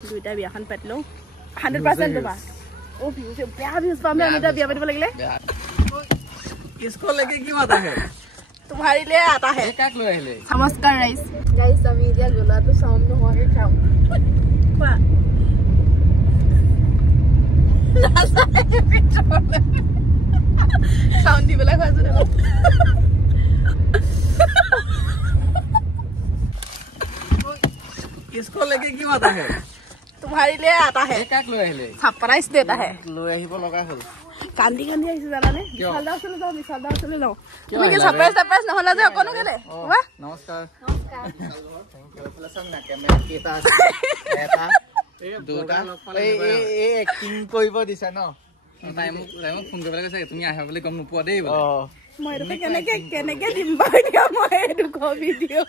দুইটা বিয়াখন পাতিলো 100% তোমা ओ व्यूज बेया व्यूज पामे আমি তো বিয়া পাতিব লাগিলে किसको लेके क्यों आता है तुम्हारे लिए आता है क्या ले ले नमस्कार गाइस আমি এতিয়া গোলা তো সাউন্ড নোহোৱাকে খাম কোৱা সাউন্ড দিবলে খাইছো দেখো किसको लेके क्यों आता है तुम्हारे लिए आता है क्या ले ले सरप्राइज देता है লৈ আহিব লগা হল কান্দি কান্দি আহিছে জানানে বিশাল দাও চলে যাও তুমি কি সাৰপ্ৰাইজ নহলা যে অকনো গলে কোৱা নমস্কাৰ না কেমেৰা কেটা এটা দুটা এই এক্টিং কৰিব দিছা ন টাইম ফোন কৰিব লাগে তুমি আহিবা বুলি গম নোপোৱা দেই মই এটো কেনেকে দিম দিয়া মই এটো ভিডিও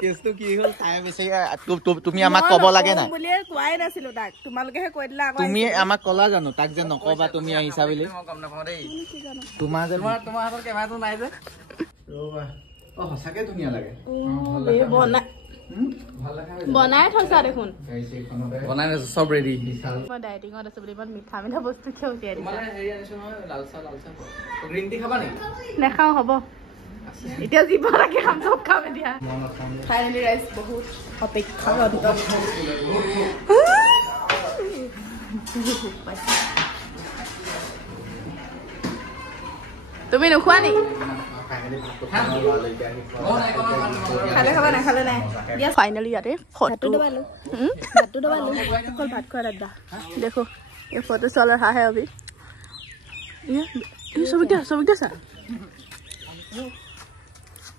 কেছটো কি হ'ল তাই বেছি তুমি আমাক কব লাগে না বুলি কোৱাই নাছিলো তাক তোমালোকেহে কৈ দিলা আকৌ তুমি আমাক কলা জানো তাক যে নকবা তুমি আহিছা বুলি মই গম নাপাওঁ দেই তোমাৰ হাতৰ কেমেৰাটো নাই যে ৰবা সঁচাকে ধুনীয়া লাগে বনাই থৈছা দেখোন বনাই সব ৰেডি মই ডায়েটিঙত আছো বুলি মিঠা বস্তু খেও দিয়া তোমালে হেৰি আনিছো নহয় লালচা গ্ৰীণ টি খাবা নেকি নেখাও হ'ব এতিয়া জীবনকে খাম চব খাম দিয়া ফাইনালি ৰাইজ বহুত অপেক্ষা অন্তত তুমি নোখোৱা নি খালে নাই দিয়া ফাইনালি ইয়াতে ফটো दबालो অকল ভাত খোৱা দাদা দেখো এই ফটো চল रहा है अभी ये सब क्या सा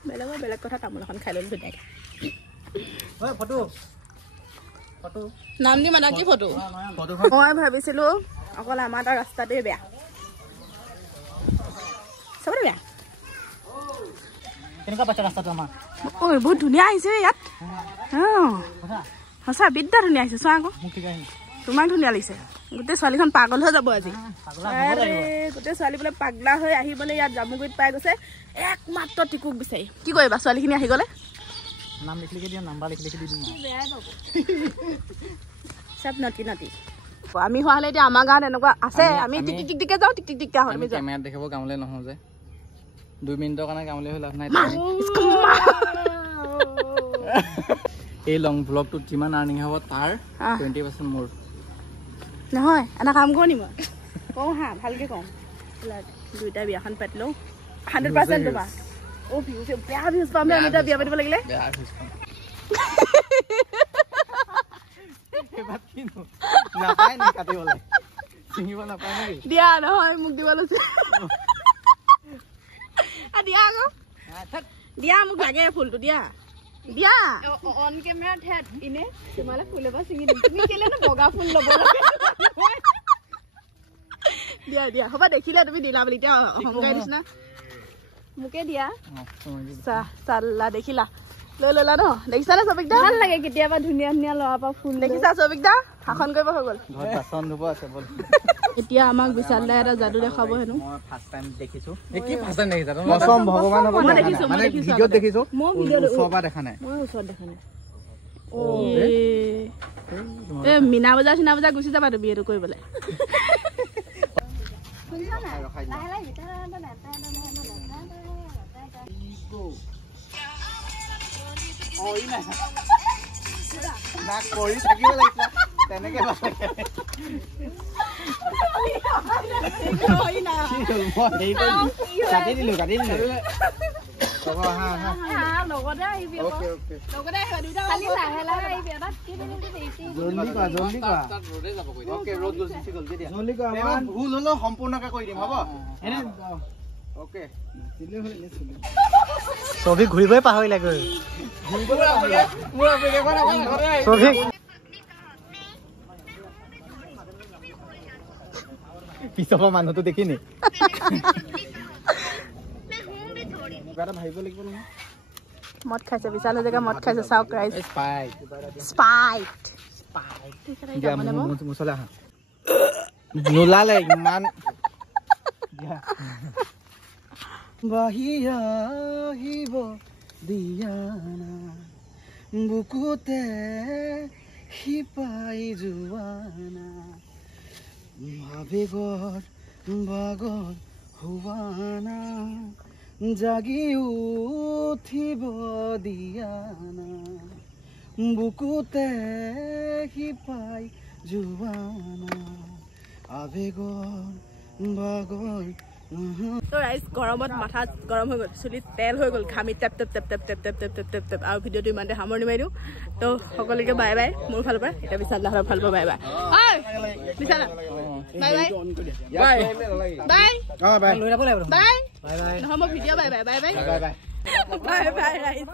বেলেগ কথা তামোল এখন খাই ললো ধুনীয়াকে ফটো নাম দি মানা কি ফটো মই ভাবিছিলো অকল আমাৰ তাৰ ৰাস্তাতে বেয়া সবৰে বেয়া কেনেকুৱা পাইছা ৰাস্তাটো আমাৰ ঐ বহুত ধুনীয়া আহিছে ইয়াত সঁচা বিদ্যা ধুনীয়া আহিছে চোৱা আকৌ তোমাক ধুনীয়া লাগিছে গোটেই ছোৱালীখন পাগল হৈ যাব আজি গোটেই ছোৱালী বোলে পাগলা হৈ আহিবলৈ ইয়াত জামুগুৰিত পাই গৈছে একমাত্ৰ টিকুক বিচাৰি কি কৰিবা ছোৱালীখিনি আহি গ'লে নাম লিখি দিম নাম্বাৰ লিখি দিম চব নটি আমি হোৱা হ'লে এতিয়া আমাৰ গাঁৱত এনেকুৱা আছে আমি টিকটিককে যাওঁ টিকটিককে আহোঁ আমি কেমেৰাত দেখাব গামলে নহয় যে 2 মিনিটৰ কাৰণে গামলে হৈ লাভ নাই এই লং ব্লগটোত যিমান আৰ্নিং হ'ব তাৰ 20% মোৰ নহয় এটা কাম কৰো নি মই কওঁ হা ভালকে কওঁ দুইটা বিয়াখন পাতিলো 100% তোমা ओ व्यूज बेया व्यूज पामे আমি তো বিয়া পাতিব লাগিলে বেয়া হৈছে এবাৰ কিনো নাপায় নে কাটিবলে চিঙিব নাপায় নে দিয়া নহয় মোক দিব লৈছে দিয়া আকৌ দিয়া মোক লাগে ফুলটো দিয়া অন কেমেৰা ঠেট ইনে তোমালে ফুল এবা চিঙি দিম তুমি কেলে না বগা ফুল লব দিয়া হ'ব দেখিলে তুমি দিলা বুলি এতিয়া অহংকাৰ দিছ না মুকে দিয়া চাল্লা দেখিলা লৈ ললা ন দেখিছা না সবিকদা ভাল লাগে কেতিয়াবা ধুনীয়া লৱা পা ফুল দেখিছা সবিকদা শাসন কৰিব হৈ গল ঘৰ পাছন ধুব আছে বল এতিয়া আমাক বিশাল দা এটা যাদু দেখাব হেনো মই ফাৰ্স্ট টাইম দেখিছো কি ফাৰ্স্ট দেখিছা মছম ভগৱান হ'ব মই দেখিছো মানে ভিডিঅ'ত দেখিছো মই ভিডিঅ'ত ওচৰবা দেখা নাই মই ওচৰত দেখা নাই এ মিনা বজাৰ গুচি যাবা তুমি এইটো কৰিবলৈ না কৰি থাকিব লাগিছিল তেনেকে কাটি দিলো হ'ব হা লগতে আহিবি ওকে খালি লাহে আহিবি এটা কি জলদি কৰা ৰ'দে যাব কৈ ওকে ৰ'দ গুচি গ'ল দিয়া জলদি কৰা আমাৰ ভুল হলো সম্পূৰ্ণকৈ কৰি দিম হ'ব ওকে ছবি ঘূৰিবই পাহৰিলে গৈ পিছৰ মানুহটো দেখিনি ভাবিব লাগিব নহয় মদ খাইছে বিশাল জেগা মদ খাইছে চাওক ৰাইজ স্পাইট মছলা নোলালে ইমান বাহিয়া আহিব দিয়া বুকুতে সিপাই জোৱানা আবেগৰ বাগৰ হোৱানা জাগি উঠিব দিয়ানা বুকুতে সিপাই জোৱানা আবেগৰ বাগৰ তো ৰাইজ গৰমত মাথা গৰম হৈ গ'ল চুলিত তেল হৈ গ'ল ঘামি টেপ টেপ টেপ টেপ টেপ টেপ টেপ টেপ টেপ টেপ আৰু ভিডিঅ'টো ইমানতে সামৰণি মাৰি দিওঁ তো সকলোকে বাই বাই মোৰ ফালৰ পৰা এতিয়া বিশাল দাহঁতৰ ফালৰ পৰা বাই বাই বিশাল বাই বাই বাই বাই লৈ যাব লাগিব বাই বাই বাই নহয় মই video' bye bye bye bye bye bye bye bye ৰাইজ